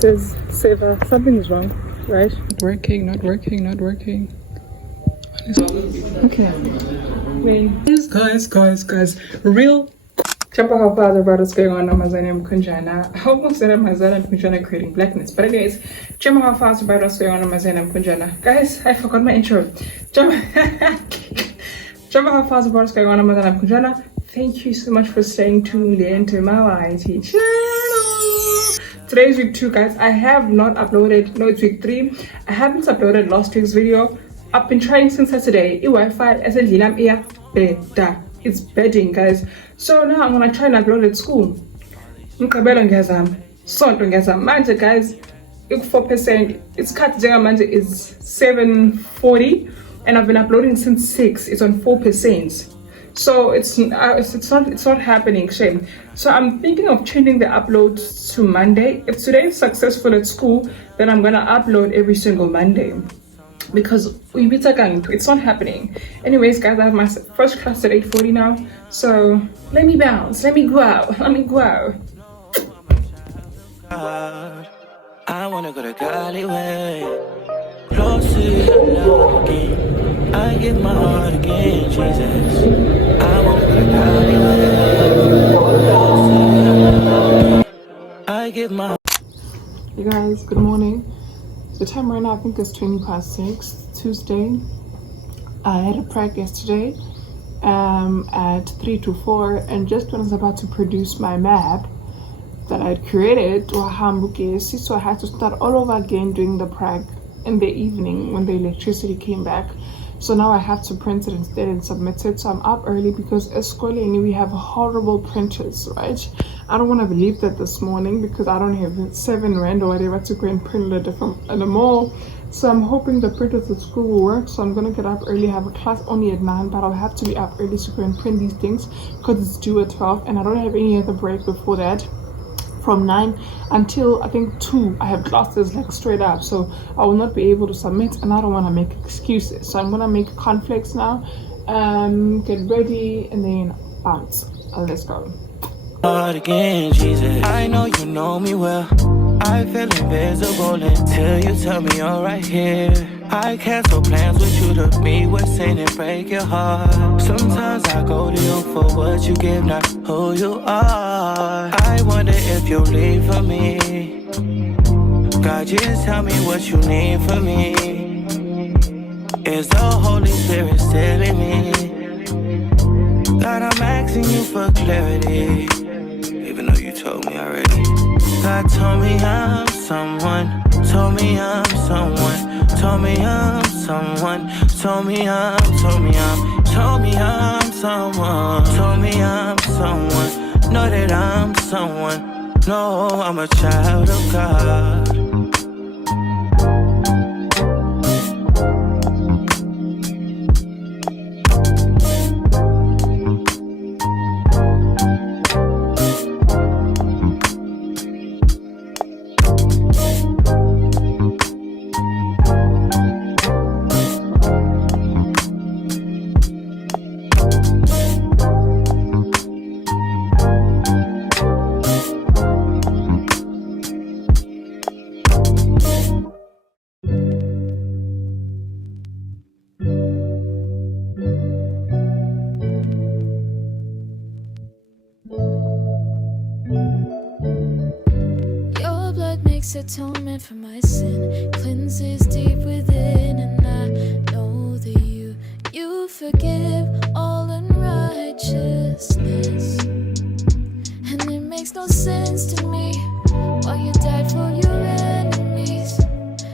says saver. Something is wrong, right? Not working. Okay. Wait. Guys. Real. Jump how far about what's going on Amazon Kunjana. I almost said Amazon and Kunjana creating blackness. But anyways, jump how fast about what's going on Amazon and Kunjana. Guys, I forgot my intro. Jump how fast about what's going on Amazon and Kunjana. Thank you so much for staying tuned in to my YT channel. Today's week 2, guys. I have not uploaded. No, it's week 3. I haven't uploaded last week's video. I've been trying since Saturday. Wi-Fi as a linam ear beta. It's bedding, guys. So now I'm gonna try and upload at school. Manje, guys, 4%. It's cut manje is 740, and I've been uploading since 6. It's on 4%. So it's not happening. Shame. So I'm thinking of changing the uploads to Monday. If today is successful at school, then I'm gonna upload every single Monday. Because it's not happening. Anyways, guys, I have my first class at 8:40 now. So let me bounce. Let me go out. I wanna go to Galway. Close to your love again. I give my heart again, Jesus. I wanna go to Galway. I give my. You guys, good morning. The time right now, I think it's 6, Tuesday. I had a practice yesterday at 3 to 4, and just when I was about to produce my map that I had created, so I had to start all over again doing the prac in the evening when the electricity came back. So now I have to print it instead and submit it. So I'm up early because at school we have horrible printers, right? I don't want to believe that this morning because I don't have 7 rand or whatever to go and print it at the mall. So I'm hoping the printers at school will work. So I'm going to get up early, have a class only at 9, but I'll have to be up early to go and print these things because it's due at 12 and I don't have any other break before that. From 9 until I think 2, I have classes like straight up, so I will not be able to submit, and I don't want to make excuses. So I'm gonna make cornflakes now, get ready, and then bounce. Let's go. Again, Jesus. I know you know me well. I feel invisible until you tell me you're right here. I cancel plans with you to meet with sin and break your heart. Sometimes I go to you for what you give, not who you are. I wonder if you'll leave for me. God, just tell me what you need from me. Is the Holy Spirit still in me? God, I'm asking you for clarity, even though you told me already. God told me I'm someone, told me I'm someone, told me I'm someone, told me I'm someone, told me I'm someone, know that I'm someone, no, I'm a child of God. Atonement for my sin cleanses deep within, and I know that you forgive all unrighteousness, and it makes no sense to me why you died for your enemies.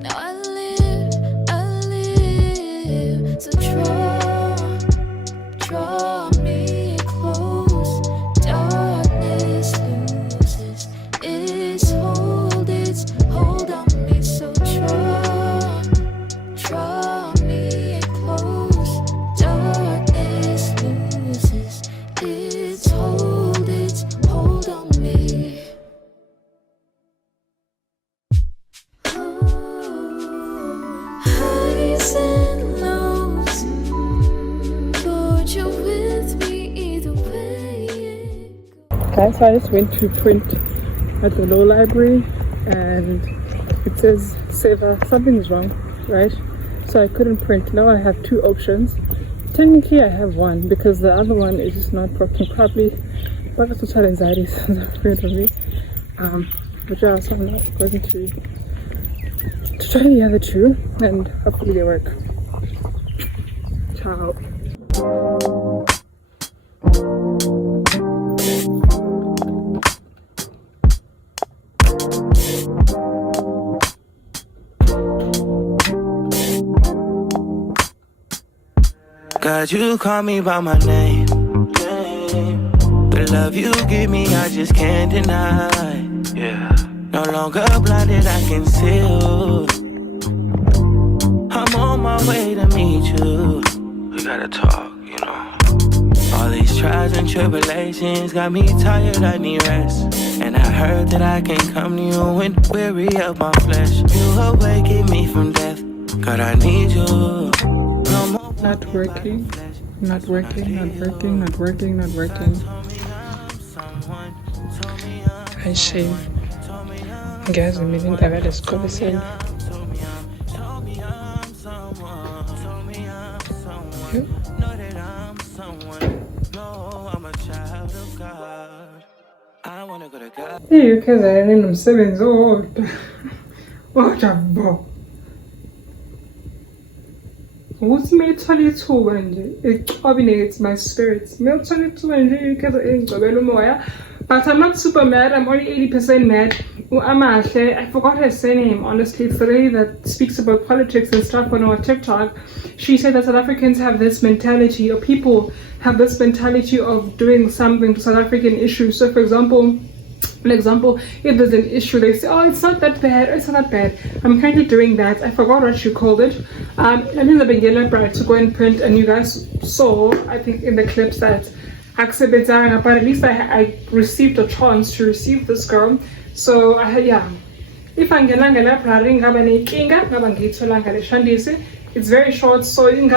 Now I live, so draw me close. Darkness loses its hold on me, so draw me close. Darkness loses its hold on me. Highs and lows, Lord, you're with me either way. Guys, I just went to print at the law library, and it says saver, something's wrong, right? So I couldn't print. Now I have two options. Technically I have one because the other one is just not working properly. But it's total anxiety, so that's weird for me. But yeah, so I'm not going to try the other two and hopefully they work. Ciao. God, you call me by my name. The love you give me, I just can't deny. Yeah. No longer blinded, I can see you. I'm on my way to meet you. We gotta talk, you know. All these trials and tribulations got me tired, I need rest. And I heard that I can come to you when weary of my flesh. You awaken me from death. God, I need you. No more. Not working. Not working, not working, not working, not working. I shave. Guys, I'm meeting the let's go the same. Hey, UKZN, I'm 7 years old. What a ball. What's me tell you to when it coordinates my spirits? Me tell you to when you but I'm not super mad, I'm only 80% mad. I forgot her surname, honestly. It's the lady that speaks about politics and stuff on our TikTok. She said that South Africans have this mentality, or people have this mentality of doing something to South African issues. So for example, if there's an issue, they say, oh, it's not that bad, it's not that bad. I'm currently doing that. I forgot what she called it. I'm in the beginner bright to go and print, and you guys saw, I think in the clips, that but at least I received a chance to receive this girl. So if I'm it's very short, so and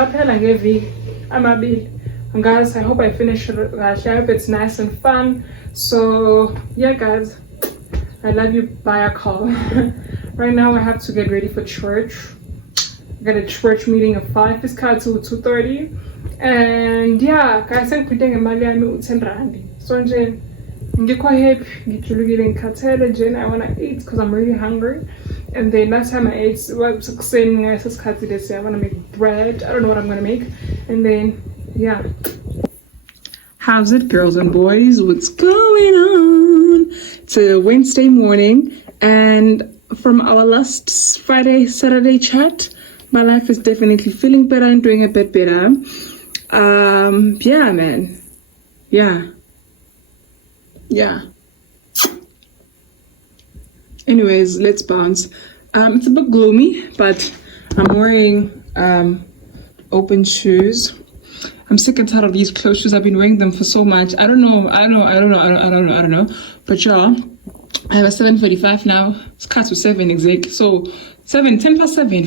guys, I hope I finish it. I hope it's nice and fun. So yeah guys, I love you. Bye, a call. Right now I have to get ready for church. I got a church meeting at 5, it's cut to 2:30. And yeah, guys, I'm putting a Malian Randi. So Jane, ngikho happy, ngijulukile ngikhathele Jane. I wanna eat because I'm really hungry. And then last time I ate was saying I wanna make bread. I don't know what I'm gonna make. And then yeah. How's it, girls and boys? What's going on? It's a Wednesday morning, and from our last Saturday chat, my life is definitely feeling better and doing a bit better. Yeah, man. Yeah. Anyways, let's bounce. It's a bit gloomy, but I'm wearing open shoes. I'm sick and tired of these closed shoes. I've been wearing them for so much. I don't know. But yeah, I have a 7:45 now. It's cut to 7 exact. So 10 past 7.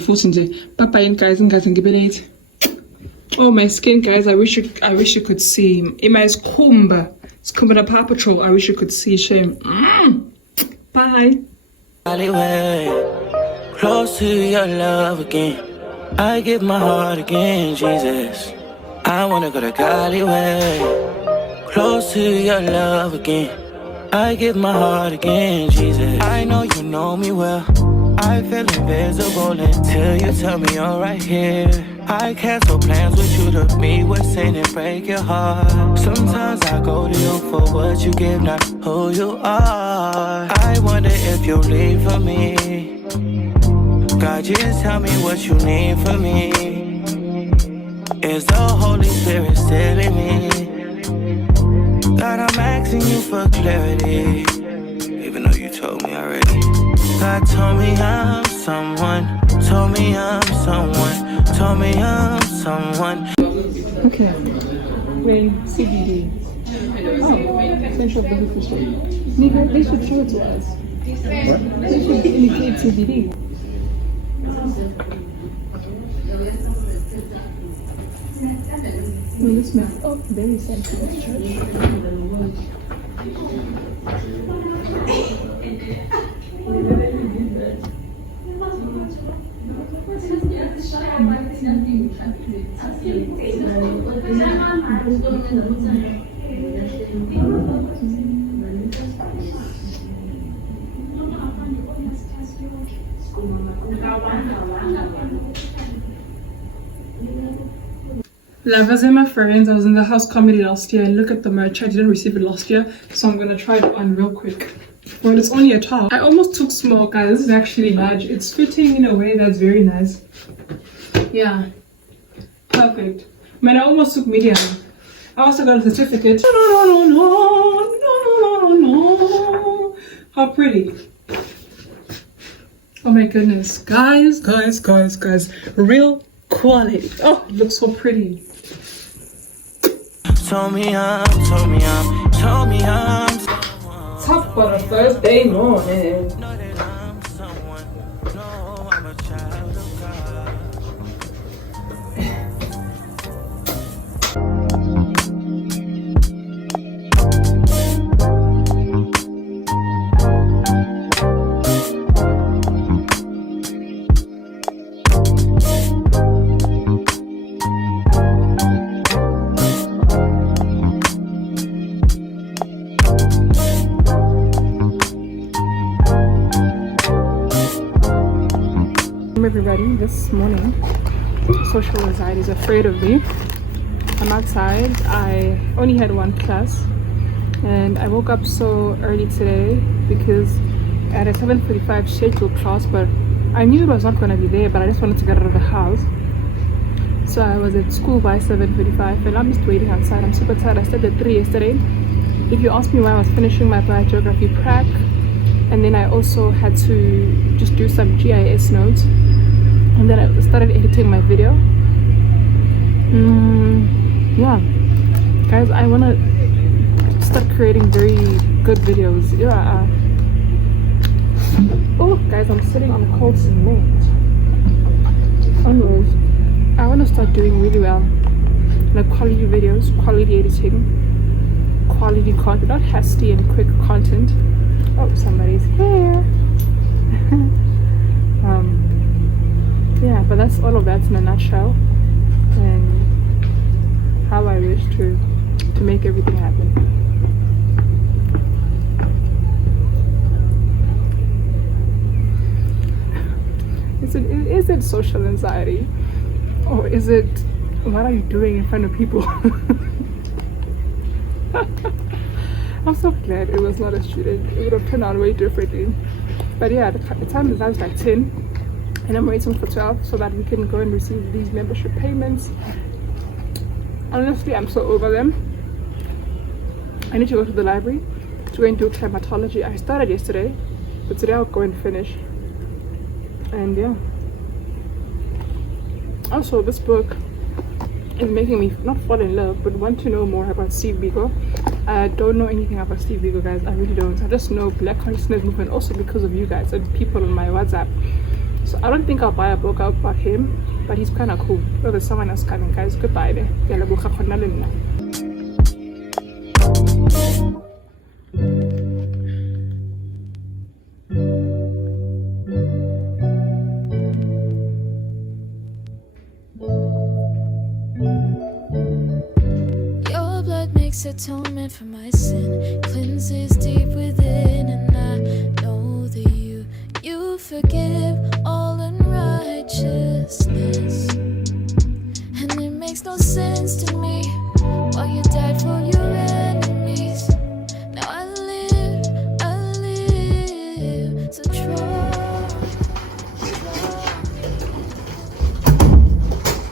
Bye guys and give it 8. Oh, my skin, guys. I wish you could see. It's Kumba the Paw Patrol. I wish you could see. Shame. Bye. Close to your love again. I give my heart again, Jesus. I wanna go to Galway. Close to your love again. I give my heart again, Jesus. I know you know me well. I feel invisible until you tell me you're right here. I cancel plans with you to meet with sin and break your heart. Sometimes I go to you for what you give, not who you are. I wonder if you'll leave for me. God, just tell me what you need from me. Is the Holy Spirit still in me? God, I'm asking you for clarity, even though you told me already. God told me I'm someone, told me I'm someone, told me I'm someone. Okay, when CBD. Oh, Central Beneficial. Nigga, they should show it to us. What? They should indicate CBD. Well, this smells very sensitive church. Lovers and my friends, I was in the house comedy last year and look at the merch. I didn't receive it last year, so I'm gonna try it on real quick. Well, it's only a top. I almost took small, guys. This is actually large. It's fitting in a way that's very nice. Yeah, perfect. Man, I almost took medium. I also got a certificate. No. How pretty. Oh my goodness. Guys. Real quality. Oh, it looks so pretty. Told me I'm Top for a Thursday morning. know that I'm someone. No, I'm a child of God. Everybody, this morning social anxiety is afraid of me. I'm outside. I only had one class and I woke up so early today because I had a 7:45 scheduled class, but I knew it was not going to be there, but I just wanted to get out of the house. So I was at school by 7:45 and I'm just waiting outside. I'm super tired. I started at 3 yesterday. If you ask me why, I was finishing my biogeography prac, and then I also had to just do some GIS notes, and then I started editing my video. Yeah, guys, I want to start creating very good videos. Yeah. Oh, guys, I'm sitting on a cold cement. Anyways, I want to start doing really well, like quality videos, quality editing, quality content, not hasty and quick content. Oh, somebody's here. Yeah, but that's all of that in a nutshell, and how I wish to make everything happen. Is it social anxiety, or is it what are you doing in front of people? I'm so glad it was not a student. It would have turned out way differently. But yeah, the time is now like 10 and I'm waiting for 12 so that we can go and receive these membership payments. Honestly, I'm so over them. I need to go to the library to go and do climatology. I started yesterday, but today I'll go and finish. And yeah. Also, this book is making me not fall in love, but want to know more about Steve Biko. I don't know anything about Steve Biko, guys. I really don't. I just know Black Consciousness Movement, also because of you guys and people on my WhatsApp. So I don't think I'll buy a book about him, but he's kind of cool. Oh, there's someone else coming, guys. Goodbye. Your blood makes atonement for my sin, cleanses deep within, and I know that you forgive all unrighteousness. And it makes no sense to me why you died for your enemies. Now I live so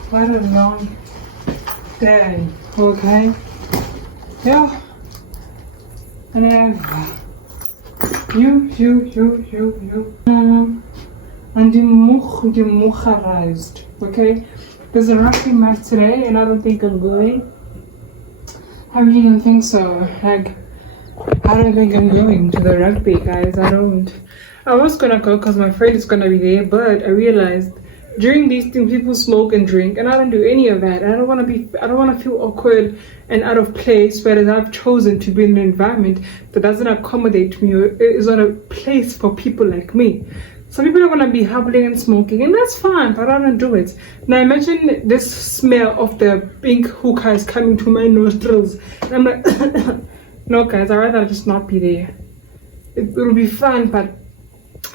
What a long day, okay? Yeah. And then you. And the mucharized, okay? There's a rugby match today and I don't think I'm going. I really don't think so. Like, I don't think I'm going to the rugby, guys. I was gonna go because my friend is gonna be there, but I realized during these things people smoke and drink, and I don't do any of that. And I don't want to feel awkward and out of place, whereas I've chosen to be in an environment that doesn't accommodate me or is not a place for people like me. Some people are going to be hubbling and smoking, and that's fine, but I don't do it. Now imagine this smell of the pink hookah is coming to my nostrils, and I'm like, no guys, I'd rather just not be there. It'll be fun, but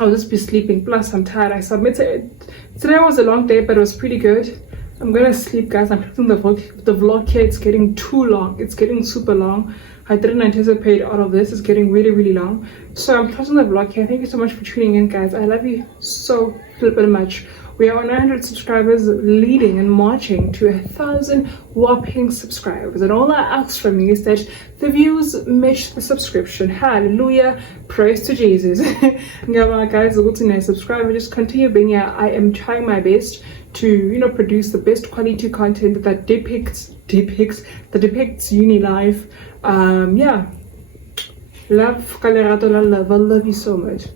I'll just be sleeping. Plus I'm tired. I submitted. Today was a long day, but it was pretty good. I'm gonna sleep, guys. I'm clicking the vlog here. It's getting too long. It's getting super long. I didn't anticipate all of this. It's getting really, really long. So I'm closing the vlog here. Thank you so much for tuning in, guys. I love you so flippin' much. We are 900 subscribers, leading and marching to 1,000 whopping subscribers. And all I ask from you is that the views match the subscription. Hallelujah. Praise to Jesus. Guys, subscribe. Just continue being here. I am trying my best to, produce the best quality content that depicts uni life. Love, love you so much.